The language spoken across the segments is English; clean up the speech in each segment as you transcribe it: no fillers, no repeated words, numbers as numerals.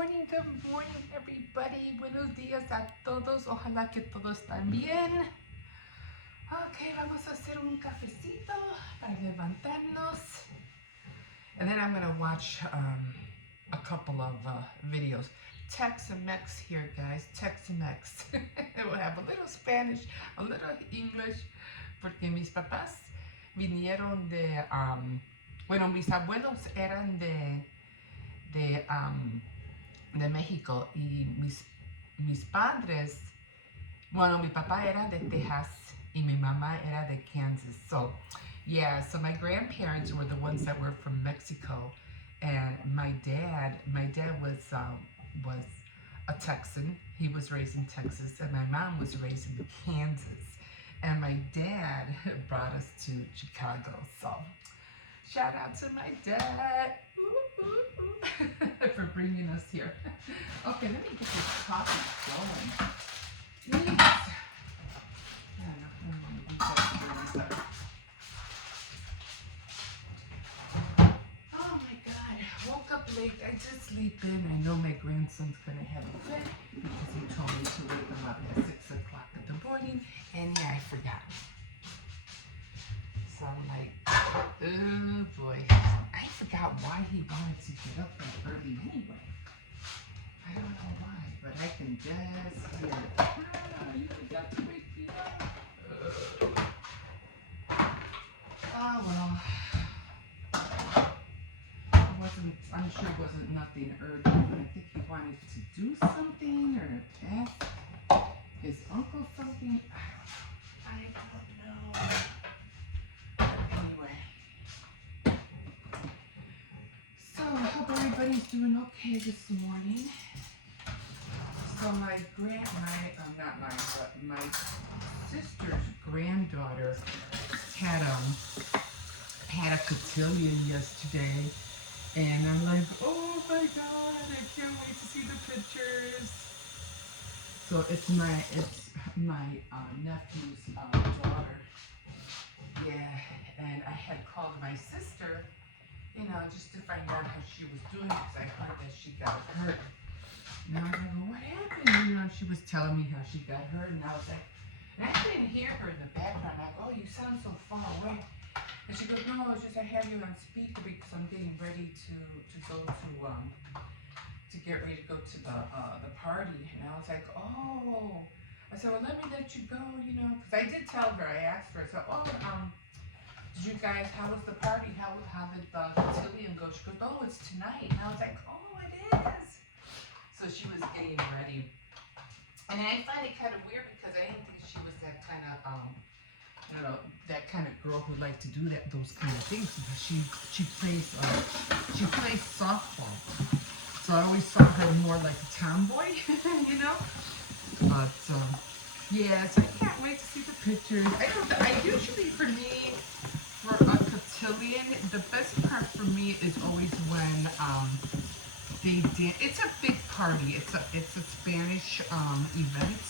morning, everybody. Buenos días a todos. Ojalá que todos están bien. Ok, vamos a hacer un cafecito para levantarnos. And then I'm going to watch a couple of videos. Tex-Mex here, guys. Tex-Mex. We'll have a little Spanish, a little English. Porque mis papás vinieron de... bueno, mis abuelos eran de México y mis padres, bueno, mi papá era de Texas y mi mamá era de Kansas. So, yeah, so my grandparents were the ones that were from Mexico, and my dad was a Texan. He was raised in Texas, and my mom was raised in Kansas. And my dad brought us to Chicago. So, shout out to my dad for bringing us here. Okay, let me get this coffee going. Yes. Oh my God, woke up late. I did sleep in. I know my grandson's gonna have a fit because he told me to wake him up at 6 o'clock in the morning, and yeah, I forgot. So I'm like, oh boy. I forgot why he wanted to get up that early anyway. I don't know why, but I can just hear it. You forgot to wake me up. Oh well. I'm sure it wasn't nothing urgent, but I think he wanted to do something or ask his uncle something. I don't know. Anyway, so I hope everybody's doing okay this morning. So my sister's granddaughter had a cotillion yesterday, and I'm like, oh my God, I can't wait to see the pictures. So it's my nephew's daughter. Yeah, and I had called my sister, just to find out how she was doing, because I heard that she got hurt. And I was like, well, what happened? She was telling me how she got hurt, and I was like, and I couldn't hear her in the background. I go, oh, you sound so far away. And she goes, no, it's just I have you on speaker because I'm getting ready to go to get ready to go to the party. And I was like, oh. I said, well, let me let you go, because I did tell her. I asked her. I said, oh, did you guys? How was the party? How did the cotillion go? She goes, oh, it's tonight. And I was like, oh, it is. So she was getting ready, and I find it kind of weird because I didn't think she was that kind of that kind of girl who liked to do those kind of things, because she plays softball. So I always saw her more like a tomboy, But yeah, so I can't wait to see the pictures. I usually, for me, for a cotillion, the best part for me is always when they dance. It's a big party. It's a Spanish event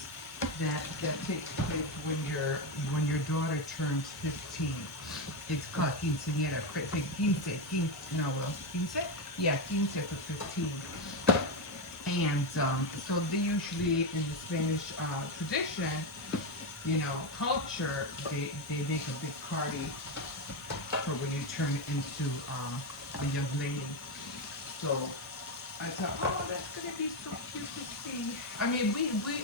that takes place when your daughter turns 15. It's called quinceañera. 15. Yeah, 15 for 15. And so they usually, in the Spanish tradition, culture, they make a big party for when you turn into a young lady. So I thought, oh, that's gonna be so cute to see. I mean,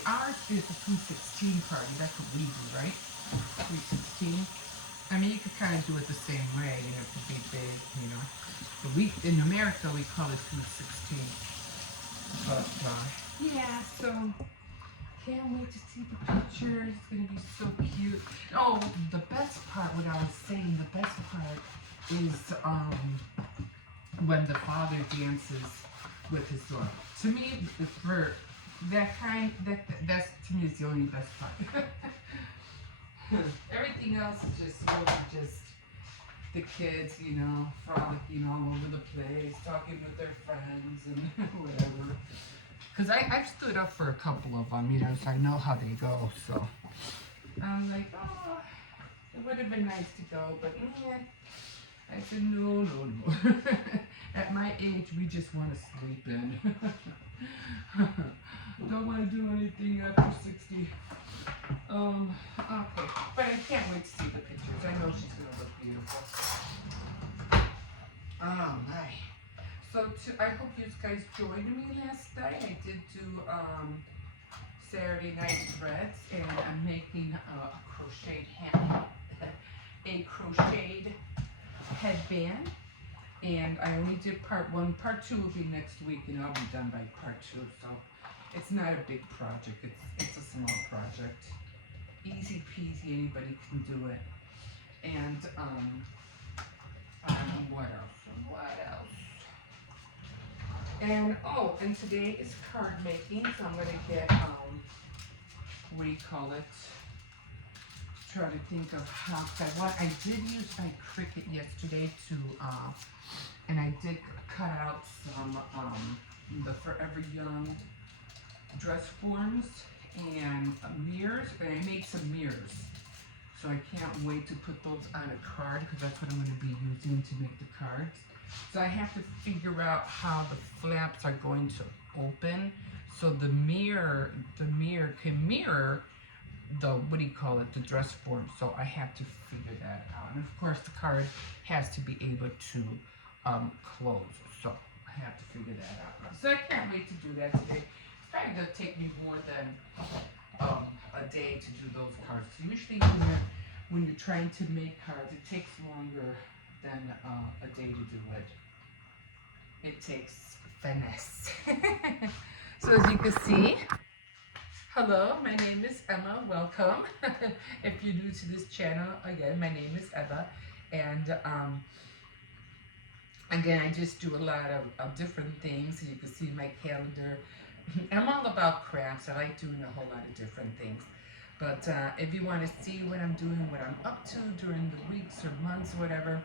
ours is a 316 party. That's what we do, right? 316. I mean, you could kind of do it the same way, to be big, But in America, we call it 316. But yeah, so can't wait to see the pictures. It's gonna be so cute. Oh, the best part, what I was saying, the best part is when the father dances with his daughter. To me, for that's to me is the only best part. Everything else is just really just the kids, frolicking all over the place, talking with their friends and whatever. Because I've stood up for a couple of them, so I know how they go. So I'm like, oh, it would have been nice to go, but I said no. At my age, we just want to sleep in. Don't want to do anything after 60. Okay. But I can't wait to see the pictures. I know she's going to look beautiful. Oh, my. So I hope you guys joined me last night. I did do Saturday night threads, and I'm making a crocheted headband. And I only did part one. Part two will be next week, and I'll be done by part two. So it's not a big project. It's a small project. Easy peasy. Anybody can do it. And what else? What else? And and today is card making, so I'm gonna get what do you call it? Try to think of how I did use my Cricut yesterday to and I did cut out some the Forever Young dress forms and mirrors, and I made some mirrors. So I can't wait to put those on a card because that's what I'm going to be using to make the cards. So I have to figure out how the flaps are going to open so the mirror can mirror the, what do you call it, the dress form. So I have to figure that out. And of course the card has to be able to close. So I have to figure that out. So I can't wait to do that today. It's probably going to take me more than a day to do those cards. Usually when you're trying to make cards, it takes longer than a day to do it. It takes finesse. So as you can see, hello, my name is Emma. Welcome. If you're new to this channel, again, my name is Emma, and again, I just do a lot of different things. So you can see my calendar. I'm all about crafts. I like doing a whole lot of different things. But if you want to see what I'm doing, what I'm up to during the weeks or months, whatever,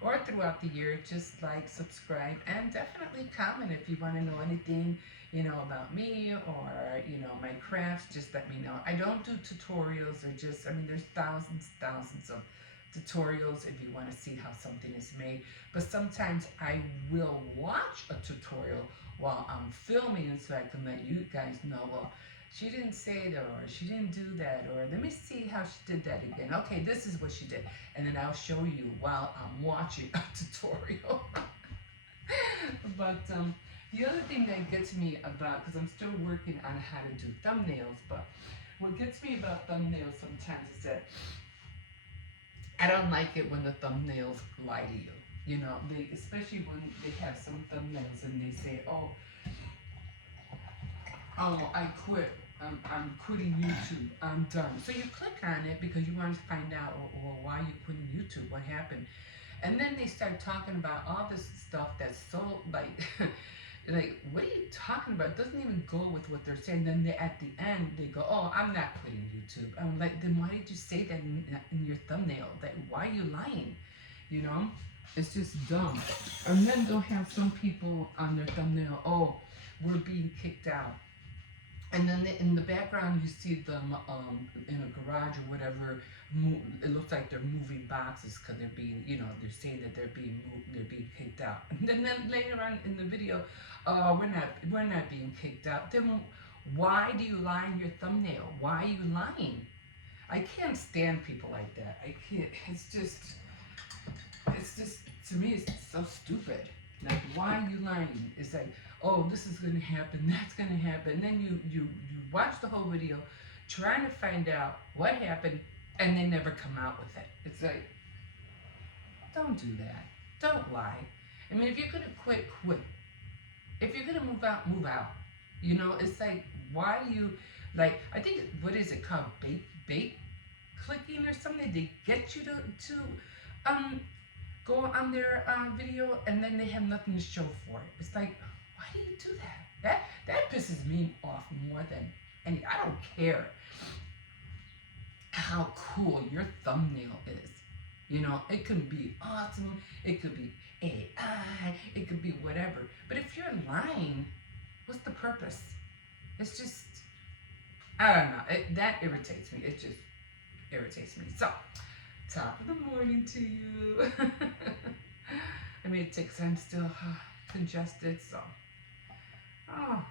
or throughout the year, just like, subscribe, and definitely comment if you want to know anything, about me or, my crafts. Just let me know. I don't do tutorials or just, there's thousands of tutorials if you want to see how something is made. But sometimes I will watch a tutorial while I'm filming, and so I can let you guys know, well, she didn't say that, or she didn't do that, or let me see how she did that again. Okay, this is what she did. And then I'll show you while I'm watching a tutorial. But the other thing that gets me about, because I'm still working on how to do thumbnails, but what gets me about thumbnails sometimes is that I don't like it when the thumbnails lie to you. Especially when they have some thumbnails and they say, oh, I quit. I'm quitting YouTube. I'm done. So you click on it because you want to find out, well, why you quitting YouTube? What happened? And then they start talking about all this stuff that's so like, like, what are you talking about? It doesn't even go with what they're saying. Then at the end they go, oh, I'm not quitting YouTube. I'm like, then why did you say that in your thumbnail? Like, why are you lying? It's just dumb. And then they'll have some people on their thumbnail, oh, we're being kicked out. And then in the background, you see them in a garage or whatever. It looks like they're moving boxes because they're being, they're saying that they're being moved, they're being kicked out. And then later on in the video, we're not being kicked out. Then why do you lie in your thumbnail? Why are you lying? I can't stand people like that. I can't. It's just to me, it's so stupid. Like, why are you lying? It's like, oh, this is going to happen, that's going to happen. And then you watch the whole video trying to find out what happened, and they never come out with it. It's like, don't do that. Don't lie. If you're going to quit, quit. If you're going to move out, move out. It's like, why do you, like, I think, what is it called? Bait clicking or something? They get you to go on their video, and then they have nothing to show for it. It's like, why do you do that? That pisses me off more than any. I don't care how cool your thumbnail is. It could be awesome. It could be AI. It could be whatever. But if you're lying, what's the purpose? It's just, I don't know. That irritates me. It just irritates me. So, top of the morning to you. It takes, I'm still congested. So, oh.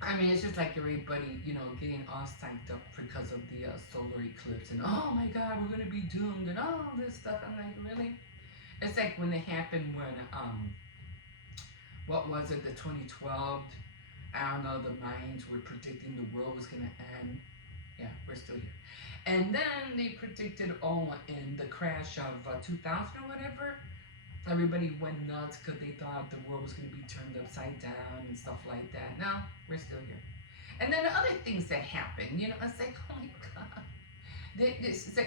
I mean, it's just like everybody, getting all psyched up because of the solar eclipse and oh my God, we're gonna be doomed and all this stuff. I'm like, really? It's like when it happened when what was it, the 2012? I don't know. The Mayans were predicting the world was gonna end. Yeah, we're still here. And then they predicted, in the crash of 2000 or whatever, everybody went nuts because they thought the world was going to be turned upside down and stuff like that. Now, we're still here. And then the other things that happen, it's like, oh my God.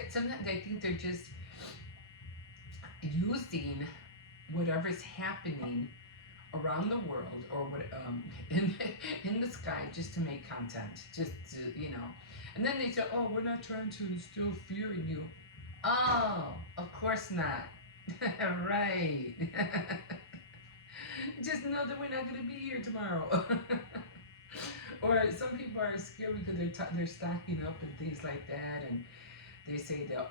Sometimes I think they're just using whatever's happening around the world or what in the sky just to make content, just to, And then they say, oh, we're not trying to instill fear in you. Oh, of course not. Right. Just know that we're not going to be here tomorrow. Or some people are scared because they're stocking up and things like that, and they say that,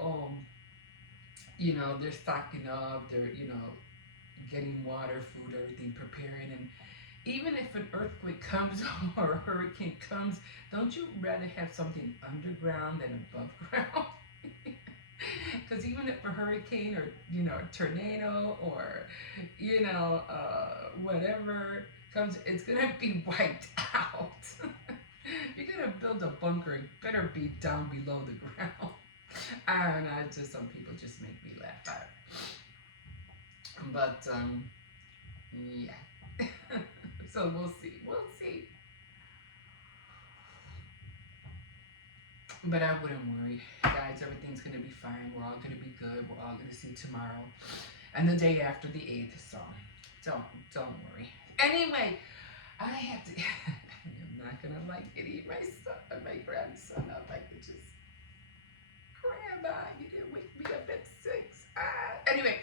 they're stocking up, they're getting water, food, everything, preparing. And even if an earthquake comes or a hurricane comes, don't you rather have something underground than above ground? Because even if a hurricane or a tornado or whatever comes, it's gonna be wiped out. You're gonna build a bunker, it better be down below the ground. I don't know, it's just some people just make me laugh at it. But yeah. So we'll see. But I wouldn't worry, guys. Everything's gonna be fine. We're all gonna be good. We're all gonna see tomorrow, and the day after the 8th. So don't worry. Anyway, I have to. I'm not gonna eat my son, my grandson up. I could just, Grandma, you didn't wake me up at 6. Anyway,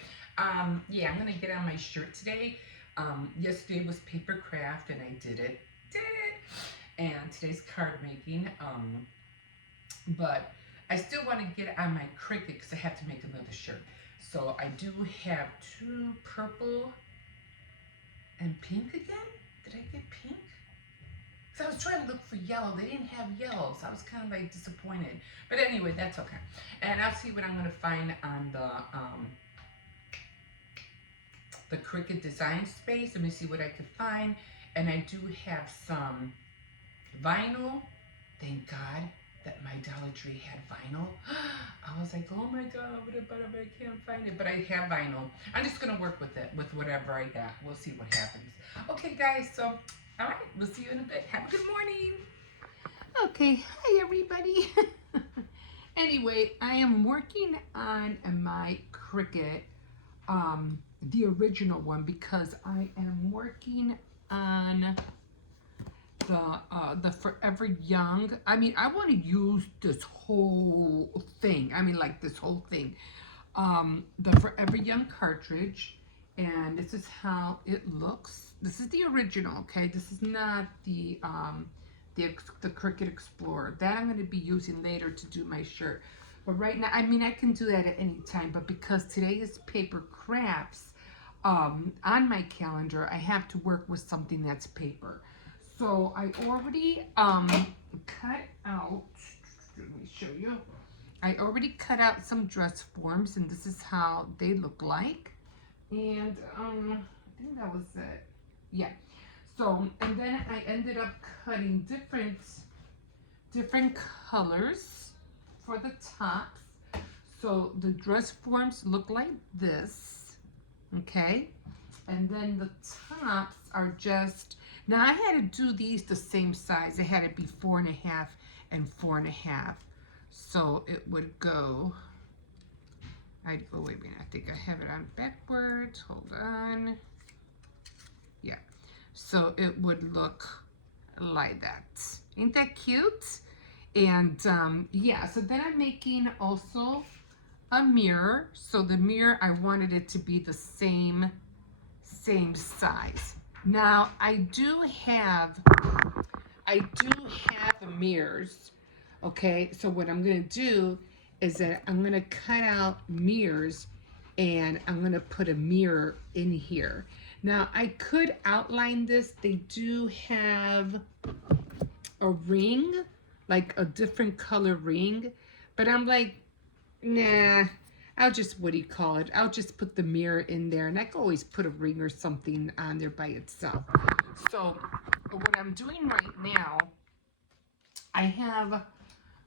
yeah, I'm gonna get on my shirt today. Yesterday was paper craft, and I did it. And today's card making. But I still want to get on my Cricut because I have to make another shirt. So I do have 2 purple and pink again. Did I get pink? Because I was trying to look for yellow. They didn't have yellow, so I was kind of disappointed. But anyway, that's okay. And I'll see what I'm going to find on the Cricut design space. Let me see what I can find. And I do have some vinyl. Thank God that my Dollar Tree had vinyl. I was like, oh my God, but I can't find it. But I have vinyl. I'm just going to work with it, with whatever I got. We'll see what happens. Okay, guys, so, all right, we'll see you in a bit. Have a good morning. Okay, hi, everybody. Anyway, I am working on my Cricut, the original one, because I am working on the Forever Young. I mean, I want to use this whole thing. I mean, this whole thing. The Forever Young cartridge, and this is how it looks. This is the original, okay? This is not the Cricut Explorer. That I'm going to be using later to do my shirt. But right now, I mean, I can do that at any time, but because today is paper crafts, on my calendar, I have to work with something that's paper. So I already cut out, let me show you. I already cut out some dress forms, and this is how they look like. And I think that was it. Yeah. So, and then I ended up cutting different colors for the tops. So the dress forms look like this, okay? And then the tops are just, now I had to do these the same size. I had it be 4.5 and 4.5. So it would go, wait a minute, I think I have it on backwards, hold on. Yeah, so it would look like that. Ain't that cute? And yeah, so then I'm making also a mirror. So the mirror, I wanted it to be the same size. Now I do have mirrors, Okay, so what I'm gonna do is that I'm gonna cut out mirrors and I'm gonna put a mirror in here. Now I could outline this. They do have a ring, like a different color ring, but I'm like, nah, I'll just, what do you call it? I'll just put the mirror in there, and I can always put a ring or something on there by itself. So what I'm doing right now,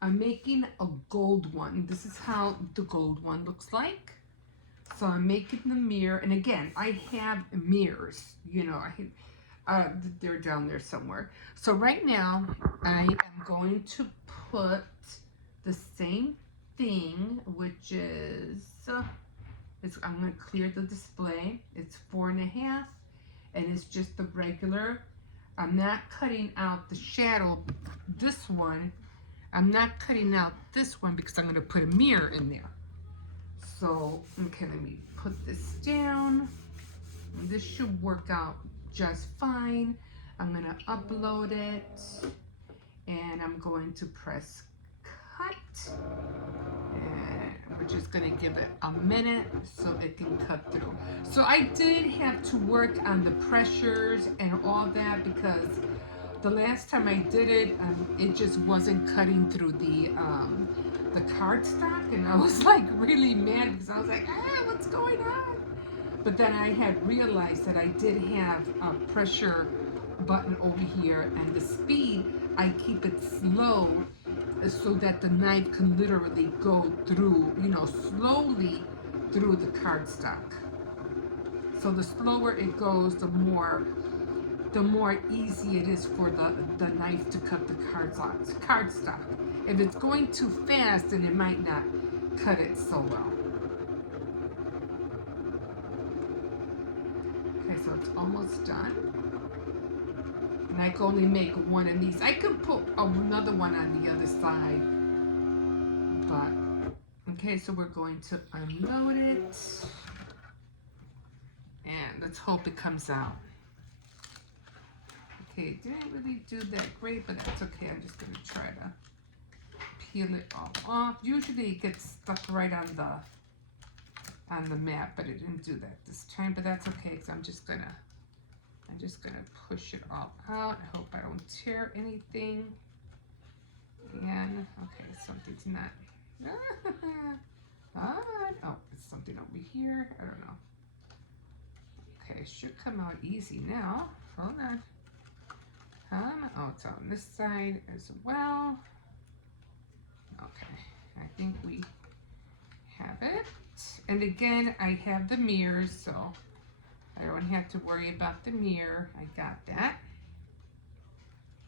I'm making a gold one. This is how the gold one looks like. So I'm making the mirror, and again, I have mirrors, they're down there somewhere. So right now, I am going to put the same thing, which is, I'm going to clear the display. It's 4.5, and it's just the regular. I'm not cutting out the shadow, this one. I'm not cutting out this one because I'm going to put a mirror in there. So, okay, let me put this down. This should work out just fine. I'm going to upload it, and I'm going to press cut. And we're just going to give it a minute so it can cut through. So I did have to work on the pressures and all that because the last time I did it, it just wasn't cutting through the cardstock, and I was like really mad because I was like, what's going on? But then I had realized that I did have a pressure button over here, and the speed, I keep it slow so that the knife can literally go through, slowly through the cardstock. So the slower it goes, the more easy it is for the knife to cut the cardstock. If it's going too fast, then it might not cut it so well. Okay, so it's almost done. And I can only make one of these. I could put another one on the other side. But, okay, so we're going to unload it. And let's hope it comes out. Okay, didn't really do that great, but that's okay. I'm just going to try to peel it all off. Usually it gets stuck right on the mat, but it didn't do that this time. But that's okay, because I'm just gonna push it all out. I hope I don't tear anything. And okay, something's not. Oh, it's something over here. I don't know. Okay, it should come out easy now. Hold on. Oh, it's on this side as well. Okay, I think we have it. And again, I have the mirrors, so I don't have to worry about the mirror. I got that.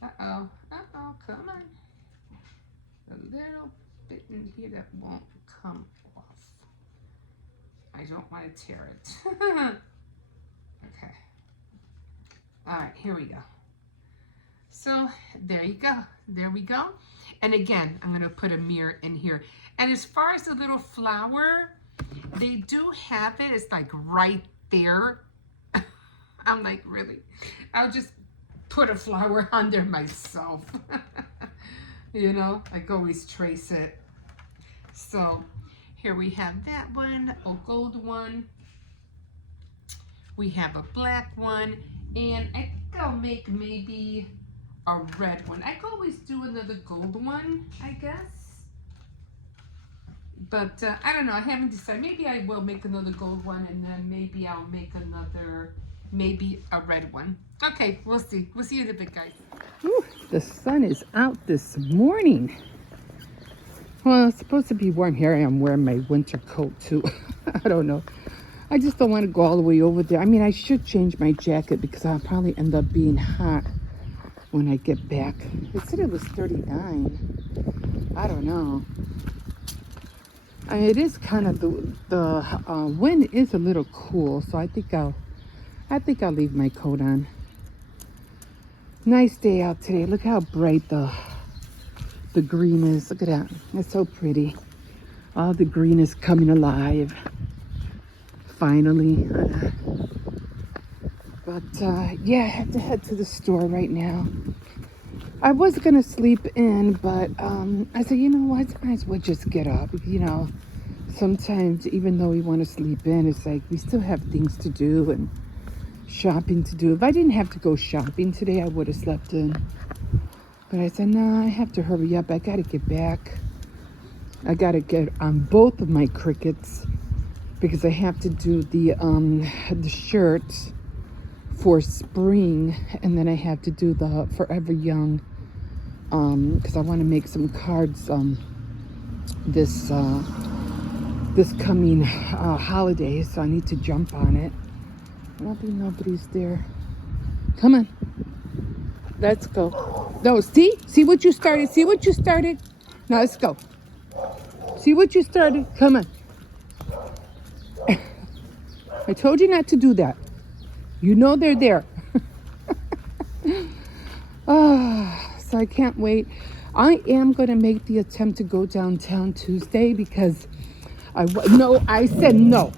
Uh-oh, come on. A little bit in here that won't come off. I don't want to tear it. Okay. All right, here we go. So there you go. There we go. And again, I'm going to put a mirror in here. And as far as the little flower, they do have it. It's like right there. I'm like, really? I'll just put a flower on there myself. I can always trace it. So here we have that one, a gold one. We have a black one. And I think I'll make maybe a red one. I could always do another gold one, I guess. But I don't know. I haven't decided. Maybe I will make another gold one, and then maybe I'll make maybe a red one. Okay, we'll see. We'll see you in a bit, guys. Ooh, the sun is out this morning. Well, it's supposed to be warm. Here I am wearing my winter coat, too. I don't know. I just don't want to go all the way over there. I mean, I should change my jacket because I'll probably end up being hot when I get back. They said it was 39. I don't know. I mean, it is kind of the wind is a little cool, so I think I'll leave my coat on. Nice day out today. Look how bright the green is. Look at that. It's so pretty. All the green is coming alive. Finally. But yeah, I have to head to the store right now. I was going to sleep in, but I said, you know what? I might as well just get up. You know, sometimes even though we want to sleep in, it's like we still have things to do and shopping to do. If I didn't have to go shopping today, I would have slept in. But I said, no, I have to hurry up. I got to get back. I got to get on both of my Cricuts because I have to do the shirts for spring, and then I have to do the Forever Young because I want to make some cards this coming holiday, so I need to jump on it. I don't think nobody's there. Come on, let's go. No, see what you started. See what you started. Now let's go. See what you started. Come on. I told you not to do that. You know they're there. So I can't wait. I am going to make the attempt to go downtown Tuesday because I said no.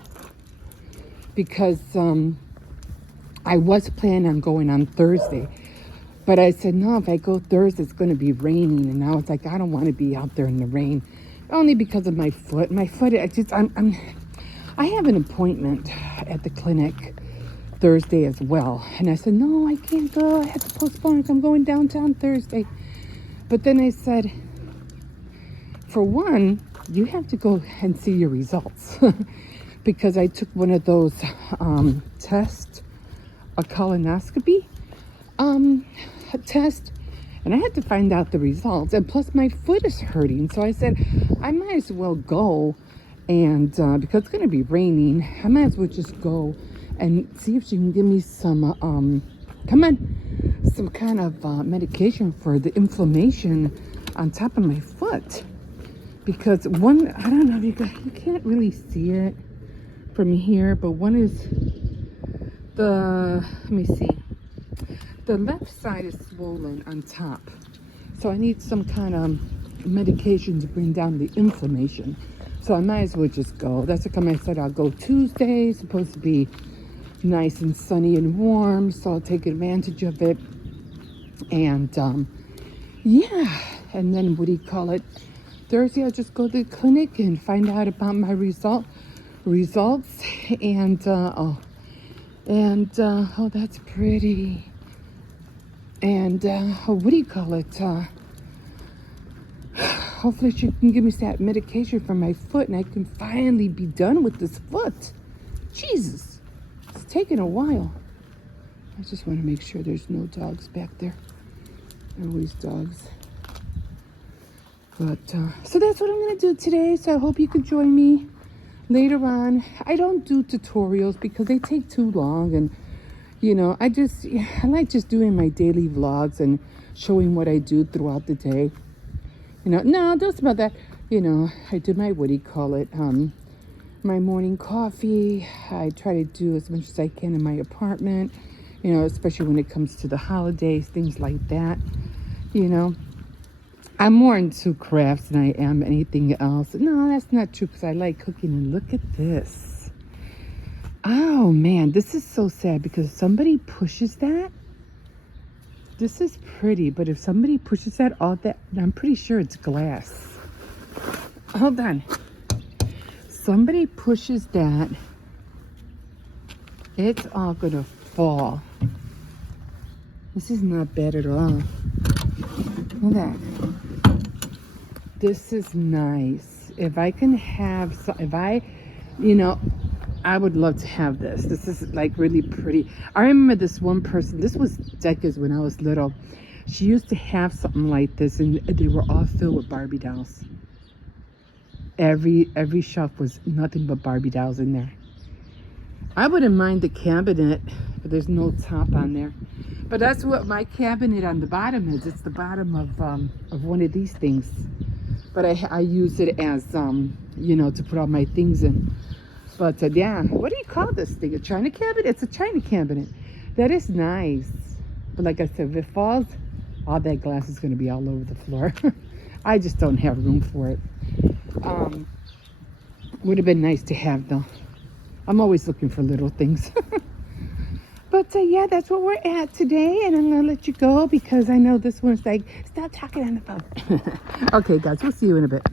Because I was planning on going on Thursday. But I said, no, if I go Thursday, it's going to be raining. And I was like, I don't want to be out there in the rain. Only because of my foot. My foot, I have an appointment at the clinic Thursday as well. And I said, no, I can't go. I have to postpone it. I'm going downtown Thursday. But then I said, for one, you have to go and see your results. Because I took one of those tests, a colonoscopy test, and I had to find out the results. And plus my foot is hurting. So I said, I might as well go. And because it's going to be raining, I might as well just go and see if she can give me some, some kind of medication for the inflammation on top of my foot. Because one, I don't know if you can't really see it from here, but one is let me see. The left side is swollen on top. So I need some kind of medication to bring down the inflammation. So I might as well just go. That's how I said I'll go Tuesday. It's supposed to be nice and sunny and warm, so I'll take advantage of it. And yeah, and then what do you call it? Thursday I'll just go to the clinic and find out about my results. And oh, that's pretty. And what do you call it? Hopefully she can give me that medication for my foot and I can finally be done with this foot. Jesus, it's taking a while. I just want to make sure there's no dogs back there. Always dogs. But, so that's what I'm going to do today. So I hope you can join me later on. I don't do tutorials because they take too long, and you know, I like just doing my daily vlogs and showing what I do throughout the day. You know, no, just about that. You know, I do my, what do you call it? My morning coffee. I try to do as much as I can in my apartment. You know, especially when it comes to the holidays, things like that. You know, I'm more into crafts than I am anything else. No, that's not true because I like cooking. And look at this. Oh man, this is so sad because somebody pushes that. This is pretty, but if somebody pushes that, all that, I'm pretty sure it's glass. Hold on. Somebody pushes that, it's all gonna fall. This is not bad at all. Look at that. This is nice. If I can have some, you know, I would love to have this. This is like really pretty. I remember this one person, this was decades when I was little. She used to have something like this and they were all filled with Barbie dolls. Every shelf was nothing but Barbie dolls in there. I wouldn't mind the cabinet, but there's no top on there. But that's what my cabinet on the bottom is. It's the bottom of one of these things. But I use it as, you know, to put all my things in. But yeah, what do you call this thing? A china cabinet? It's a china cabinet. That is nice. But like I said, if it falls, all that glass is going to be all over the floor. I just don't have room for it. Would have been nice to have though. I'm always looking for little things. But yeah, that's what we're at today, and I'm gonna let you go because I know this one's like, stop talking on the phone. Okay, guys, we'll see you in a bit.